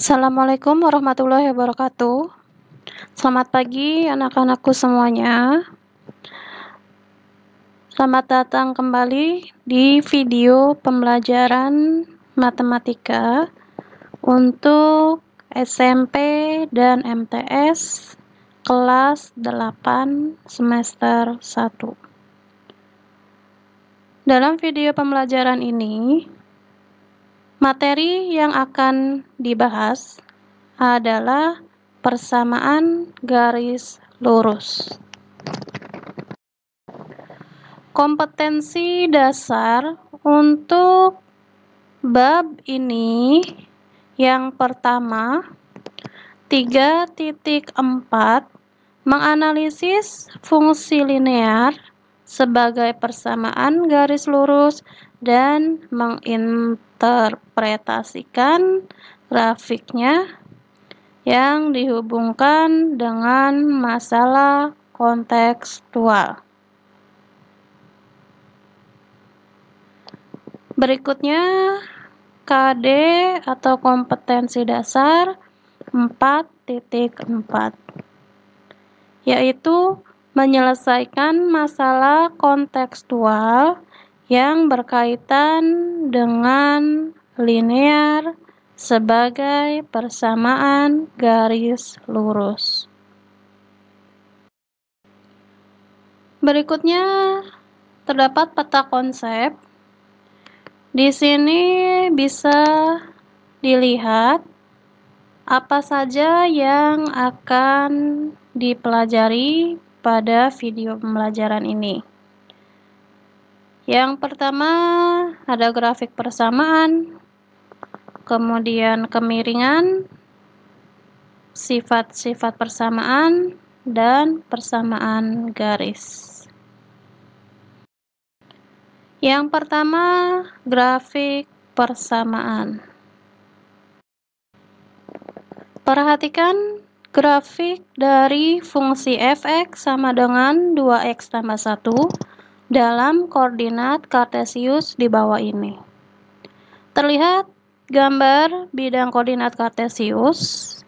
Assalamualaikum warahmatullahi wabarakatuh. Selamat pagi anak-anakku semuanya. Selamat datang kembali di video pembelajaran matematika untuk SMP dan MTS kelas 8 semester 1. Dalam video pembelajaran ini, materi yang akan dibahas adalah persamaan garis lurus. Kompetensi dasar untuk bab ini yang pertama, 3.4 menganalisis fungsi linear sebagai persamaan garis lurus dan menginterpretasikan grafiknya yang dihubungkan dengan masalah kontekstual. Berikutnya KD atau kompetensi dasar 4.4, yaitu menyelesaikan masalah kontekstual yang berkaitan dengan linear sebagai persamaan garis lurus. Berikutnya terdapat peta konsep. Di sini bisa dilihat apa saja yang akan dipelajari pada video pembelajaran ini. Yang pertama ada grafik persamaan, kemudian kemiringan, sifat-sifat persamaan, dan persamaan garis. Yang pertama, grafik persamaan. Perhatikan grafik dari fungsi fx sama dengan 2x tambah 1 dalam koordinat kartesius di bawah ini. Terlihat gambar bidang koordinat kartesius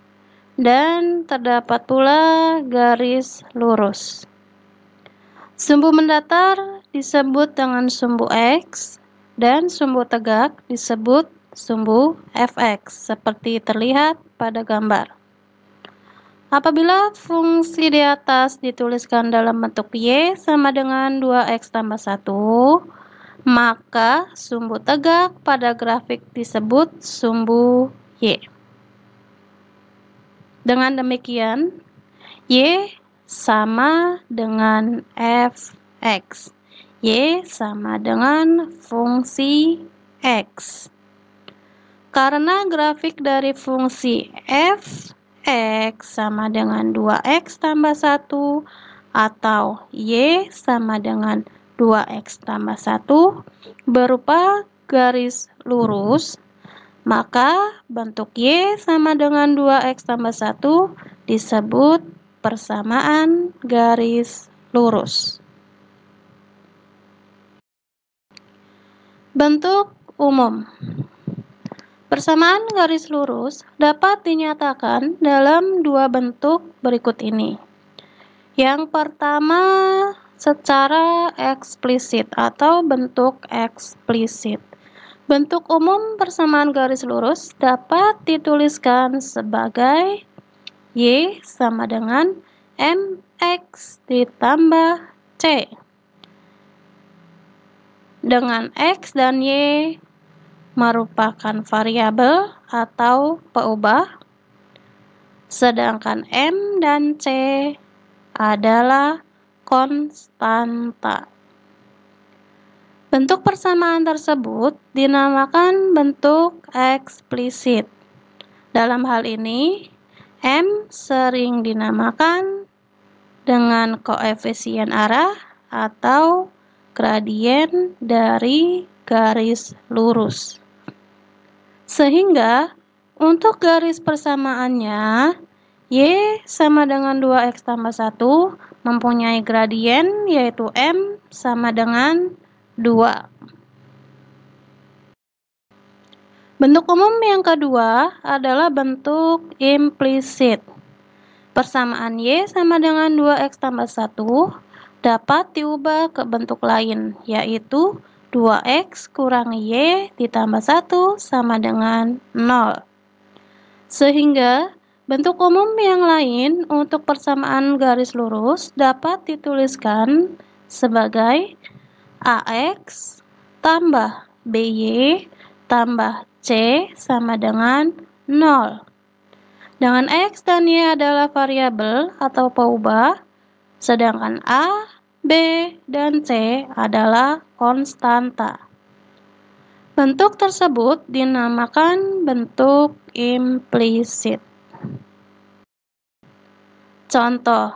dan terdapat pula garis lurus. Sumbu mendatar disebut dengan sumbu x dan sumbu tegak disebut sumbu fx seperti terlihat pada gambar. Apabila fungsi di atas dituliskan dalam bentuk y sama dengan 2x tambah 1, maka sumbu tegak pada grafik disebut sumbu y. Dengan demikian, y sama dengan fx. Y sama dengan fungsi x. Karena grafik dari fungsi f x sama dengan 2x tambah 1 atau y sama dengan 2x tambah 1 berupa garis lurus, maka bentuk y sama dengan 2x tambah 1 disebut persamaan garis lurus. Bentuk umum. Persamaan garis lurus dapat dinyatakan dalam dua bentuk berikut ini. Yang pertama, secara eksplisit atau bentuk eksplisit. Bentuk umum persamaan garis lurus dapat dituliskan sebagai y sama dengan mx ditambah c. Dengan x dan y merupakan variabel atau peubah, sedangkan m dan c adalah konstanta. Bentuk persamaan tersebut dinamakan bentuk eksplisit. Dalam hal ini, m sering dinamakan dengan koefisien arah atau gradien dari garis lurus. Sehingga untuk garis persamaannya y sama dengan 2x tambah 1 mempunyai gradien yaitu m sama dengan 2. Bentuk umum yang kedua adalah bentuk implisit. Persamaan Y sama dengan 2X tambah 1 dapat diubah ke bentuk lain, yaitu 2X kurang Y ditambah 1 sama dengan 0. Sehingga bentuk umum yang lain untuk persamaan garis lurus dapat dituliskan sebagai AX tambah BY tambah C sama dengan 0. Dengan X dan Y adalah variabel atau peubah, sedangkan A, B, dan C adalah konstanta. Bentuk tersebut dinamakan bentuk implisit. Contoh,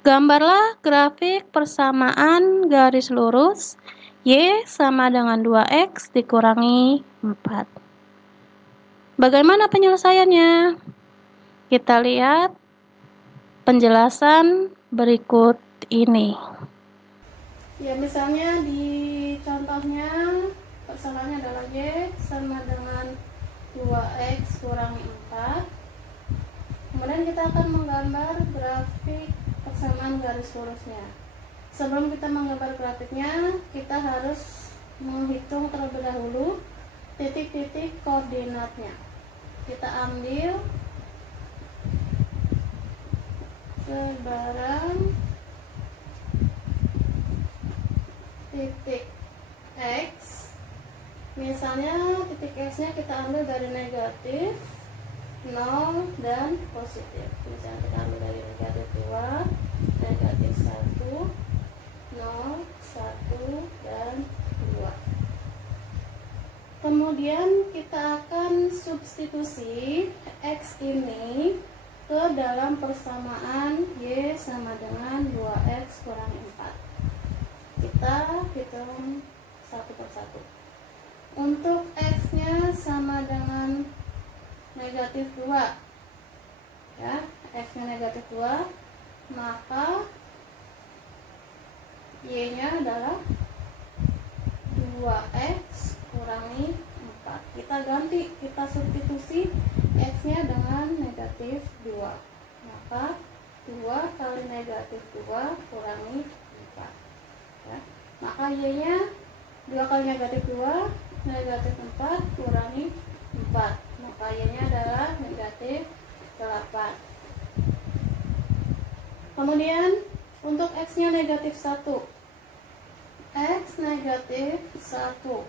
gambarlah grafik persamaan garis lurus Y sama dengan 2X dikurangi 4. Bagaimana penyelesaiannya? Kita lihat penjelasan berikut ini. Ya, misalnya di contohnya persamaannya adalah Y sama dengan 2X kurangi 4. Kemudian kita akan menggambar grafik persamaan garis lurusnya. Sebelum kita menggambar grafiknya, kita harus menghitung terlebih dahulu titik-titik koordinatnya. Kita ambil sebarang titik X. Misalnya titik X-nya kita ambil dari negatif 0 dan positif. Misalnya kita ambil dari negatif 2, negatif 1, 0, 1, dan 2. Kemudian kita akan substitusi X ini ke dalam persamaan Y sama dengan 2X kurangi 4. Kita hitung satu persatu. Untuk X-nya sama dengan negatif 2, ya, X-nya negatif 2, maka Y-nya adalah 2X kurangi 4. Kita ganti, kita substitusi X-nya dengan negatif 2, maka 2 kali negatif 2 kurangi 4, ya. Maka Y-nya 2 kali negatif 2, negatif 4 kurangi 4, maka Y-nya adalah negatif 8. Kemudian untuk X-nya negatif 1, X negatif 1,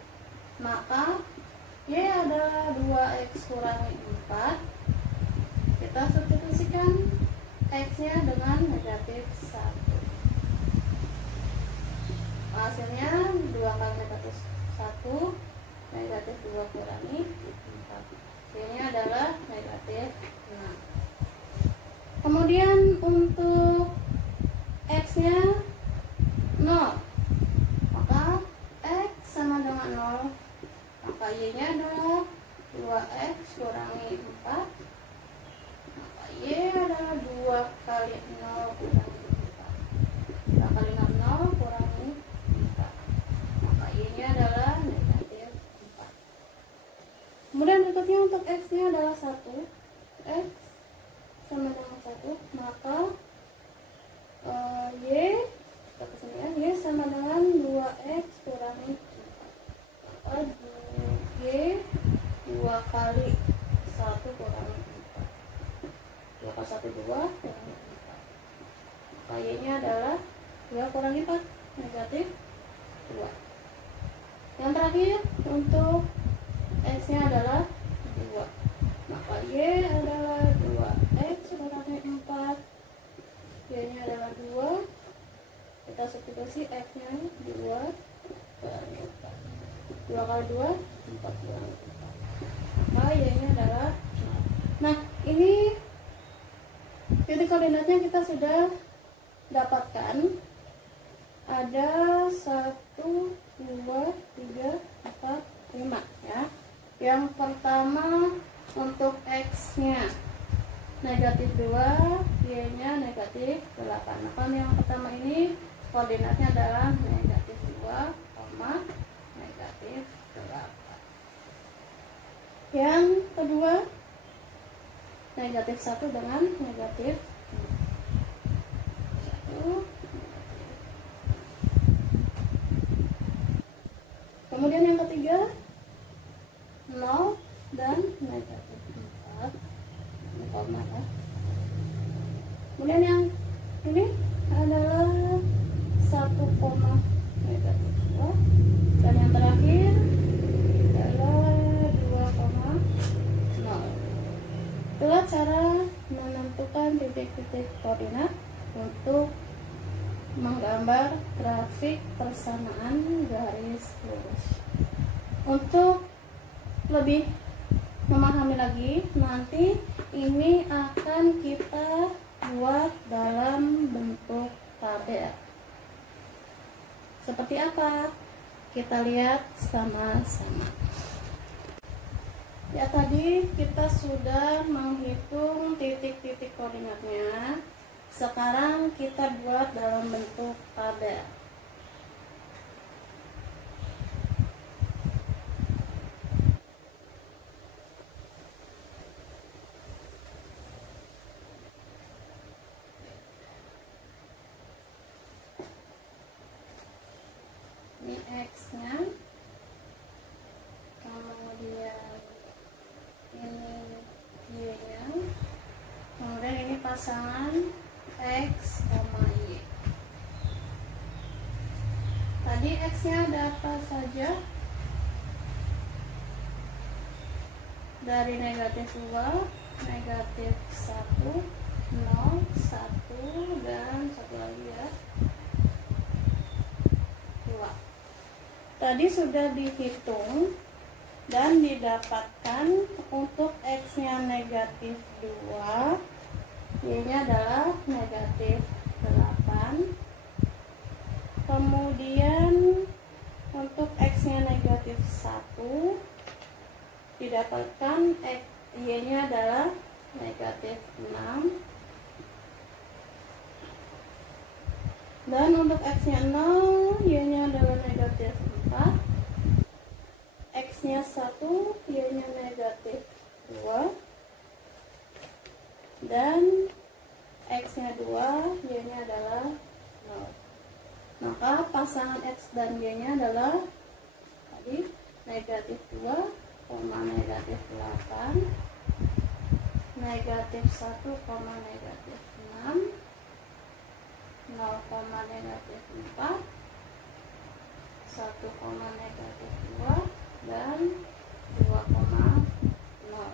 maka Y adalah 2X kurangi 4. Kita substitusikan X-nya dengan negatif 1. Hasilnya 2 kali negatif 1, negatif 2 kurangi 4. Y-nya adalah negatif 6. Kemudian untuk X-nya 0, maka X sama dengan 0, maka Y-nya adalah 2X kurangi 4, maka Y adalah 2 kali 0 kurangi 4. 2 kali 0 kurangi 4, maka Y-nya adalah negatif 4. Kemudian berikutnya untuk X-nya adalah 1, X sama dengan 1, maka Y, kita kesini ya, Y sama dengan 2X kurangi 4, maka Y 2 kali 1 kurangi 4, 2 kali 1 2 kurangi 4, maka Y-nya adalah 2 kurangi 4, negatif 2. Yang terakhir untuk X-nya adalah 2, maka Y adalah 2X kurangi 4, Y-nya adalah 2. Kita substitusi X-nya 2 kurangi 4. 2 kali 2, 4 kurangi 4. Maka Y-nya adalah 0. Nah, ini titik koordinatnya kita sudah dapatkan. Ada 1, 2, 3, 4, 5, ya. Yang pertama untuk X-nya negatif 2, Y-nya negatif 8. Maka yang pertama ini koordinatnya adalah negatif 2, negatif 8. Yang kedua, negatif 1 dengan negatif 1. Kemudian yang ketiga, 0 dan negatif 4. Ini koma ya. Kemudian yang ini adalah 1, negatif 2. Dan yang terakhir adalah 2,0. Itulah cara menentukan titik-titik koordinat untuk menggambar grafik persamaan garis lurus. Untuk lebih memahami lagi, nanti ini akan kita buat dalam bentuk tabel. Seperti apa? Kita lihat sama-sama. Ya, tadi kita sudah menghitung titik-titik koordinatnya. Sekarang kita buat dalam bentuk tabel. Ini X-nya, kemudian ini Y-nya, kemudian ini pasangan X, Y. Tadi X-nya ada apa saja? Dari negatif 2, negatif 1, 0, 1, dan satu lagi ya, 2. Tadi sudah dihitung dan didapatkan untuk X-nya negatif 2, Y-nya adalah negatif 8. Kemudian untuk X-nya negatif 1 didapatkan Y-nya adalah negatif 6. Dan untuk X-nya 0, Y-nya adalah negatif 4. X-nya 1, Y-nya negatif 2. Dan X-nya 2, Y-nya adalah 0. Maka pasangan X dan Y-nya adalah tadi negatif 2, negatif 8, negatif 1, negatif 6, 0, negatif 4, 1, negatif 2, dan 2,0.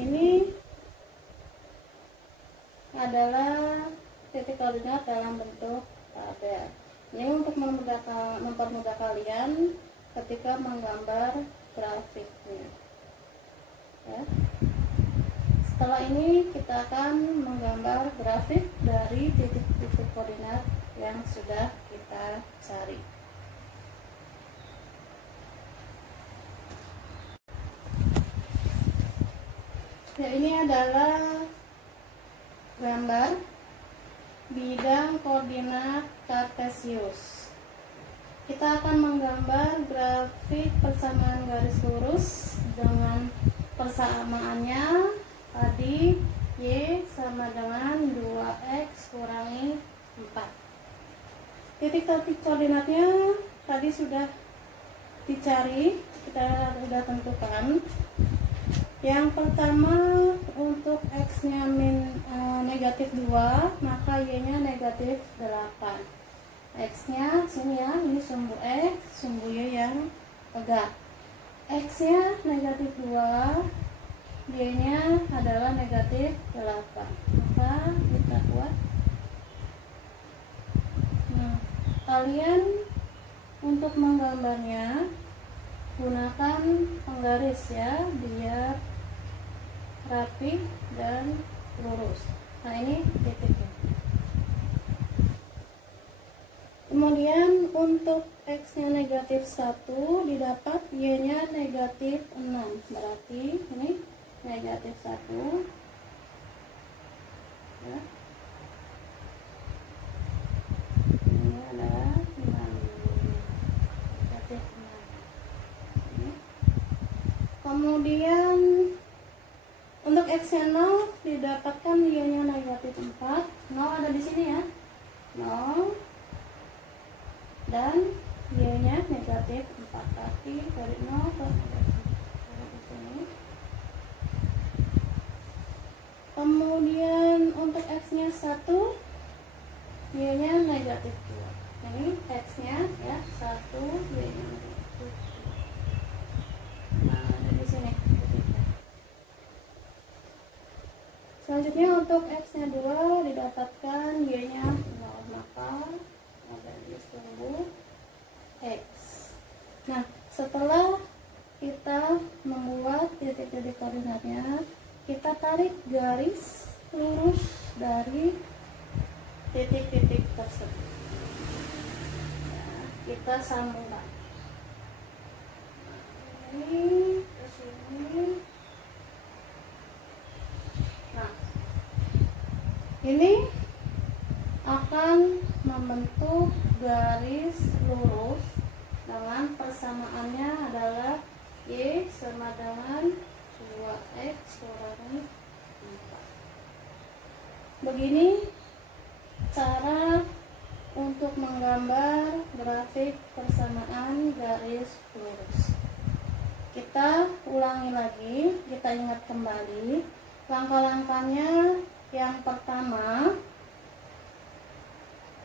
Ini adalah titik koordinat dalam bentuk tabel. Ini untuk mempermudah kalian ketika menggambar grafiknya. Ya. Setelah ini kita akan menggambar grafik dari titik-titik koordinat yang sudah kita cari. Ya, ini adalah gambar bidang koordinat kartesius. Kita akan menggambar grafik persamaan garis lurus dengan persamaannya tadi Y sama dengan 2X kurangi 4. Titik-titik koordinatnya tadi sudah dicari, kita sudah tentukan. Yang pertama untuk X-nya negatif 2, maka Y-nya negatif 8. X-nya sini ya, ini sumbu X, sumbu Y yang tegak. X-nya negatif 2, Y-nya adalah negatif 8. Maka kita buat. Nah, kalian untuk menggambarnya gunakan penggaris ya, biar rapi dan lurus. Nah, ini titiknya. Kemudian untuk X-nya negatif 1 didapat Y-nya negatif 6. Berarti ini negatif 1 ya. Ini adalah 6. Negatif 6. Ini. Kemudian untuk x-nya 0 didapatkan y-nya negatif 4. 0 ada di sini ya. 0 dan y-nya negatif 4. Tapi dari 0 ke negatif 4 ada di sini. Kemudian untuk x-nya 1, y-nya negatif 2. Ini x-nya ya 1, y-nya negatif 2. Nah, ada di sini. Selanjutnya untuk x-nya 2 didapatkan y-nya 0, maka ada di sumbu x. Nah, setelah kita membuat titik-titik koordinatnya, kita tarik garis lurus dari titik-titik tersebut. Nah, kita sambungkan. Ini ke sini. Nah, ini akan membentuk garis lurus dengan persamaannya adalah y sama dengan 2x kurangi 4. Begini cara untuk menggambar grafik persamaan garis lurus. Kita ulangi lagi, kita ingat kembali langkah-langkahnya. Yang pertama,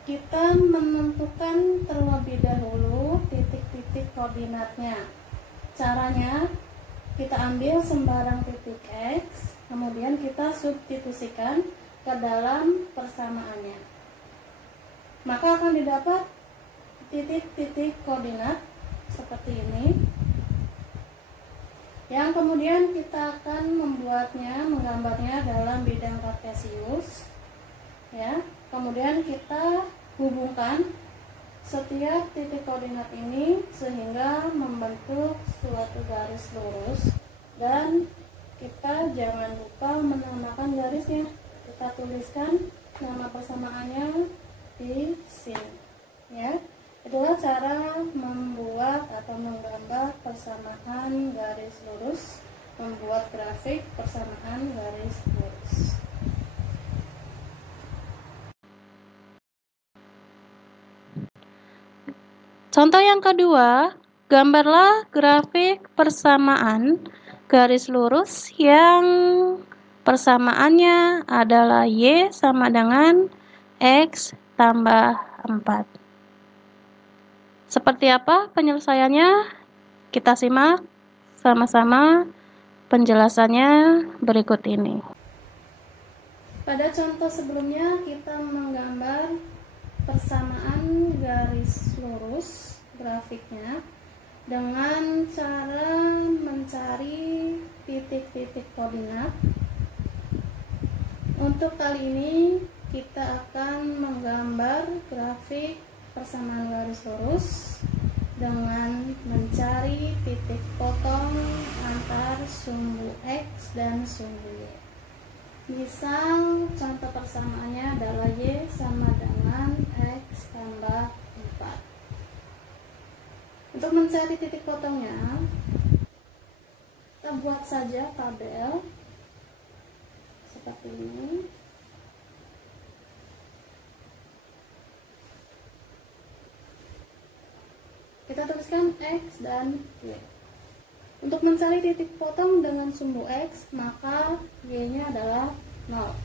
kita menentukan terlebih dahulu titik-titik koordinatnya. Caranya, kita ambil sembarang titik x, kemudian kita substitusikan ke dalam persamaannya. Maka akan didapat titik-titik koordinat seperti ini. Yang kemudian kita akan menggambarnya dalam bidang kartesius. Ya, kemudian kita hubungkan setiap titik koordinat ini sehingga membentuk suatu garis lurus, dan kita jangan lupa menamakan garisnya. Kita tuliskan nama persamaannya di sini. Ya, itulah cara membuat atau menggambar persamaan garis lurus, membuat grafik persamaan garis lurus. Contoh yang kedua, gambarlah grafik persamaan garis lurus yang persamaannya adalah y sama dengan x tambah 4. Seperti apa penyelesaiannya? Kita simak sama-sama penjelasannya berikut ini. Pada contoh sebelumnya kita menggambar persamaan garis lurus grafiknya dengan cara mencari titik-titik koordinat. Untuk kali ini kita akan menggambar grafik persamaan garis lurus dengan mencari titik potong antar sumbu x dan sumbu y. Misal contoh persamaannya adalah y sama dengan x tambah 4. Untuk mencari titik potongnya, kita buat saja tabel seperti ini. Kita tuliskan x dan y. Untuk mencari titik potong dengan sumbu x, maka y-nya adalah 0.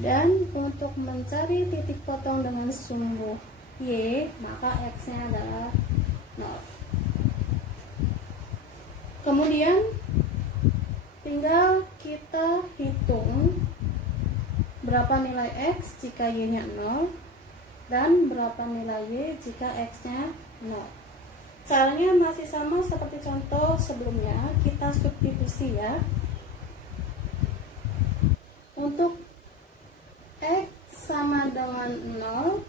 Dan untuk mencari titik potong dengan sumbu y, maka x-nya adalah 0. Kemudian tinggal kita hitung berapa nilai x jika y-nya 0 dan berapa nilai y jika x-nya 0. Caranya masih sama seperti contoh sebelumnya, kita substitusi ya. Untuk x sama dengan 0,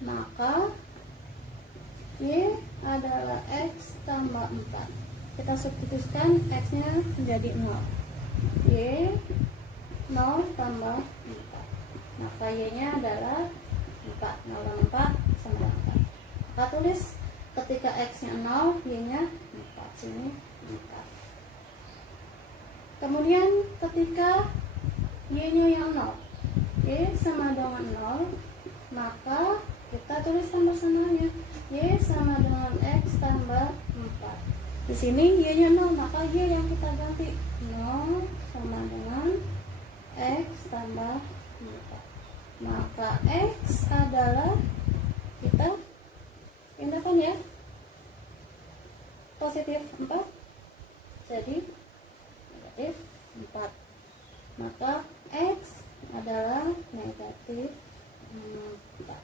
maka y adalah x tambah 4. Kita substitusikan x-nya menjadi 0. Y 0 tambah 4. Maka y-nya adalah 4. 0 4 sama dengan 4. Kita tulis ketika x-nya 0, y-nya 4. sini 4. Kemudian ketika Y-nya yang 0, Y sama dengan 0, maka kita tuliskan bersamanya, Y sama dengan X tambah 4. Di sini Y-nya 0, maka Y yang kita ganti, 0 sama dengan X tambah 4. Maka X adalah, kita pindahkan ya, positif 4, jadi negatif 4. Maka X adalah negatif 4.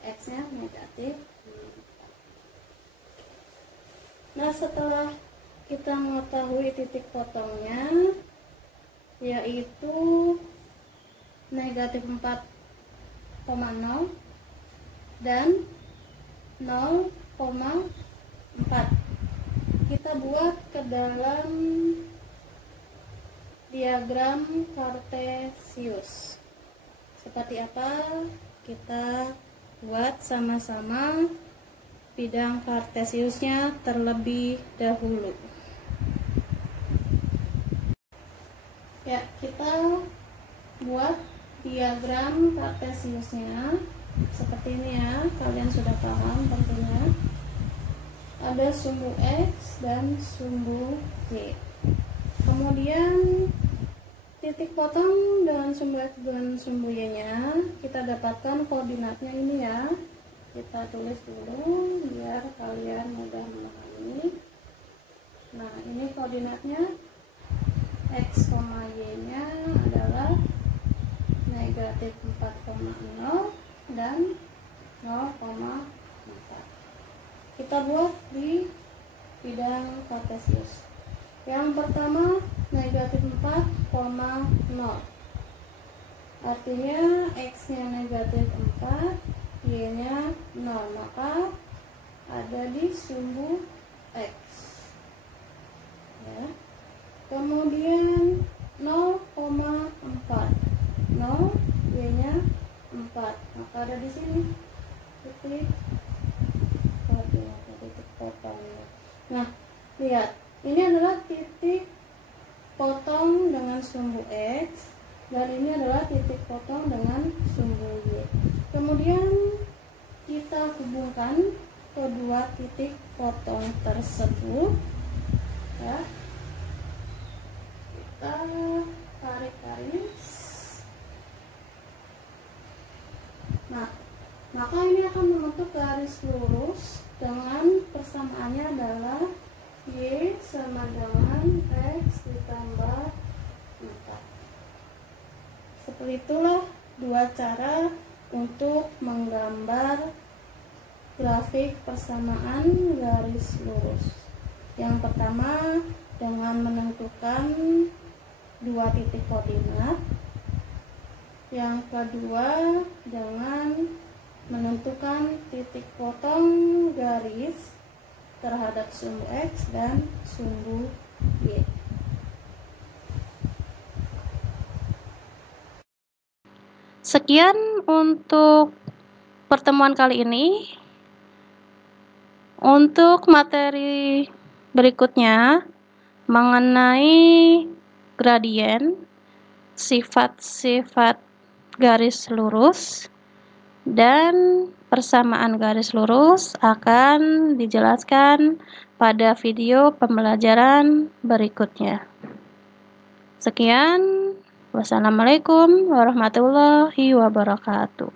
X-nya negatif 4. Nah, setelah kita mengetahui titik potongnya, yaitu negatif 4,0 dan 0,4, kita buat ke dalam diagram kartesius. Seperti apa? Kita buat sama-sama bidang kartesiusnya terlebih dahulu. Ya, kita buat diagram kartesiusnya seperti ini ya. Kalian sudah paham tentunya. Ada sumbu X dan sumbu Y. Kemudian titik potong dengan sumbu X dan sumbu Y-nya kita dapatkan koordinatnya ini ya. Kita tulis dulu biar kalian mudah memahami. Nah, ini koordinatnya. X, Y-nya adalah negatif 4,0 dan 0,4. Kita buat di bidang kartesius. Yang pertama negatif 4,0, artinya X-nya negatif 4, Y-nya 0, maka ada di sumbu X ya. Kemudian 0,4, 0, Y-nya 4, maka ada di sini titik potongnya. Nah, lihat, ini adalah titik potong dengan sumbu X dan ini adalah titik potong dengan sumbu Y. Kemudian kita hubungkan kedua titik potong tersebut ya. Kita tarik garis. Nah, maka ini akan membentuk garis lurus dengan persamaannya adalah Y sama dengan X ditambah 4. Seperti itulah dua cara untuk menggambar grafik persamaan garis lurus. Yang pertama dengan menentukan dua titik koordinat. Yang kedua dengan menentukan titik potong garis terhadap sumbu X dan sumbu Y. Sekian untuk pertemuan kali ini. Untuk materi berikutnya mengenai gradien, sifat-sifat garis lurus, dan persamaan garis lurus akan dijelaskan pada video pembelajaran berikutnya. Sekian, wassalamualaikum warahmatullahi wabarakatuh.